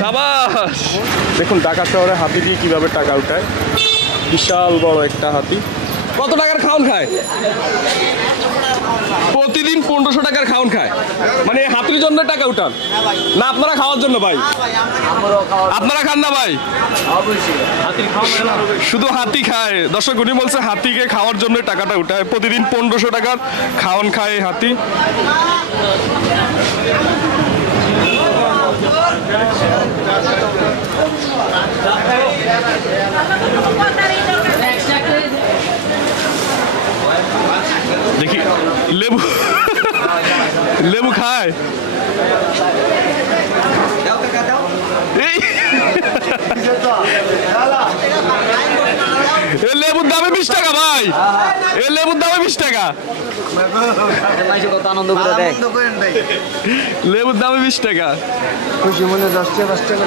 সাবাস। দেখুন ঢাকা শহরে হাতি দিয়ে কিভাবে টাকা উঠায়। বিশাল বড় একটা হাতি। কত টাকার খাওয়ান খায়? প্রতিদিন 1500 টাকার খাওয়ান খায়। মানে হাতির জন্য টাকা উঠান না আপনারা খাওয়ার জন্য? ভাই আপনারা খান না ভাই? শুধু হাতি খায়। দর্শক উনি বলছে হাতিকে খাওয়ার জন্য টাকাটা উঠায়। প্রতিদিন 1500 টাকার খাওয়ান খায় হাতি। দেখি লেবু লেবু খায়। লেবুর দামে 20 টাকা ভাই। লেবুর দামে 20 টাকা। লেবুর দামে 20 টাকা। খুশি মনে 10 টাকা 5 টাকা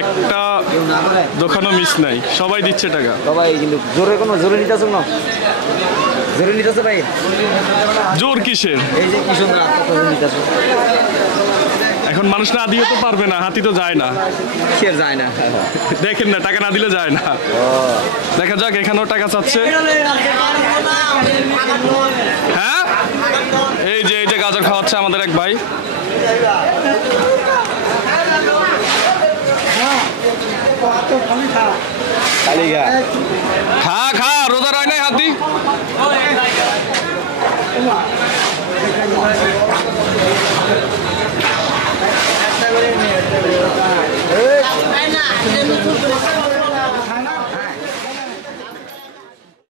একটা দোকানও মিস নাই, সবাই দিচ্ছে টাকা। সবাই কিন্তু জোরে নিতেছ না? জোরে নিতেছ ভাই? জোর কিসের? এই যে কি সুন্দর নিতেছ। এখন মানুষ না দিয়ে তো পারবে না, হাতি তো যায় না। যায় না, দেখেন না, টাকা না দিলে যায় না। দেখা যাক, এখানেও টাকা চাচ্ছে। হ্যাঁ, এই যে গাজর খাওয়াচ্ছে আমাদের এক ভাই।